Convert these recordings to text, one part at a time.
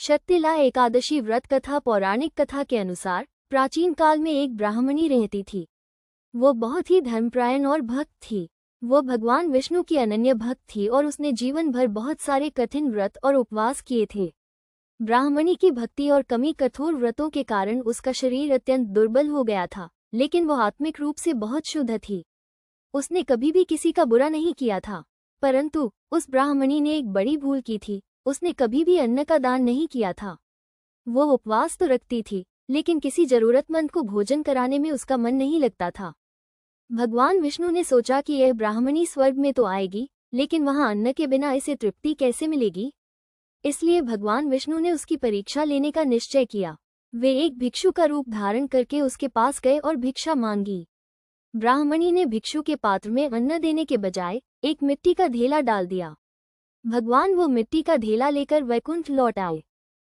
शक्तिला एकादशी व्रत कथा। पौराणिक कथा के अनुसार प्राचीन काल में एक ब्राह्मणी रहती थी। वो बहुत ही धर्मपरायण और भक्त थी। वो भगवान विष्णु की अनन्य भक्त थी और उसने जीवन भर बहुत सारे कठिन व्रत और उपवास किए थे। ब्राह्मणी की भक्ति और कमी कठोर व्रतों के कारण उसका शरीर अत्यंत दुर्बल हो गया था, लेकिन वो आत्मिक रूप से बहुत शुद्ध थी। उसने कभी भी किसी का बुरा नहीं किया था। परंतु उस ब्राह्मणी ने एक बड़ी भूल की थी। उसने कभी भी अन्न का दान नहीं किया था। वो उपवास तो रखती थी, लेकिन किसी जरूरतमंद को भोजन कराने में उसका मन नहीं लगता था। भगवान विष्णु ने सोचा कि यह ब्राह्मणी स्वर्ग में तो आएगी, लेकिन वहां अन्न के बिना इसे तृप्ति कैसे मिलेगी। इसलिए भगवान विष्णु ने उसकी परीक्षा लेने का निश्चय किया। वे एक भिक्षु का रूप धारण करके उसके पास गए और भिक्षा मांगी। ब्राह्मणी ने भिक्षु के पात्र में अन्न देने के बजाय एक मिट्टी का ढेला डाल दिया। भगवान वो मिट्टी का ढेला लेकर वैकुंठ लौट आए।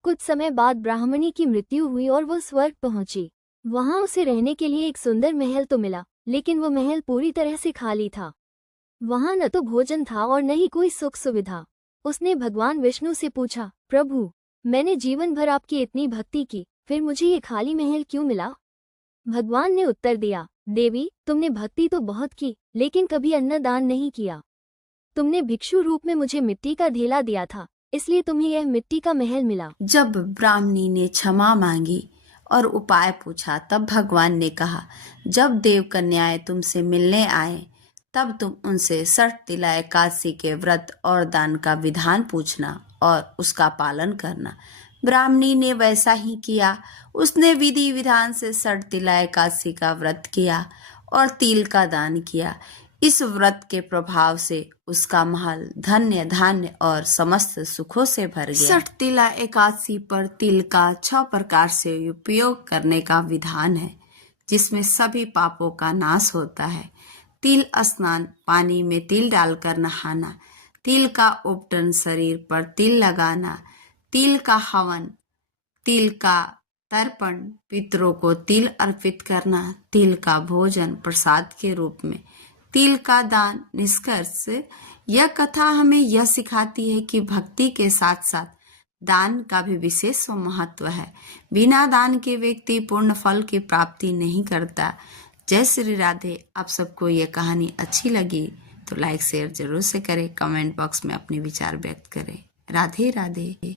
कुछ समय बाद ब्राह्मणी की मृत्यु हुई और वो स्वर्ग पहुंची। वहां उसे रहने के लिए एक सुंदर महल तो मिला, लेकिन वो महल पूरी तरह से खाली था। वहां न तो भोजन था और न ही कोई सुख सुविधा। उसने भगवान विष्णु से पूछा, प्रभु, मैंने जीवन भर आपकी इतनी भक्ति की, फिर मुझे ये खाली महल क्यों मिला। भगवान ने उत्तर दिया, देवी, तुमने भक्ति तो बहुत की, लेकिन कभी अन्नदान नहीं किया। तुमने भिक्षु रूप में मुझे मिट्टी का ढेला दिया था, इसलिए तुम्हें यह मिट्टी का महल मिला। जब ब्राह्मणी ने क्षमा मांगी और उपाय पूछा, तब भगवान ने कहा, जब देव कन्याएं तुमसे मिलने आए, तब तुम उनसे षटतिला एकादशी के व्रत और दान का विधान पूछना और उसका पालन करना। ब्राह्मणी ने वैसा ही किया। उसने विधि विधान से षटतिला एकादशी का व्रत किया और तिल का दान किया। इस व्रत के प्रभाव से उसका महल धन्य धान्य और समस्त सुखों से भर गया। षटतिला एकादशी पर तिल का 6 प्रकार से उपयोग करने का विधान है, जिसमें सभी पापों का नाश होता है। तिल स्नान, पानी में तिल डालकर नहाना, तिल का उपटन, शरीर पर तिल लगाना, तिल का हवन, तिल का तर्पण, पितरों को तिल अर्पित करना, तिल का भोजन प्रसाद के रूप में, तिल का दान। निष्कर्ष, यह कथा हमें यह सिखाती है कि भक्ति के साथ साथ दान का भी विशेष महत्व है। बिना दान के व्यक्ति पूर्ण फल की प्राप्ति नहीं करता। जय श्री राधे। आप सबको ये कहानी अच्छी लगी तो लाइक शेयर जरूर से करें। कमेंट बॉक्स में अपने विचार व्यक्त करें। राधे राधे।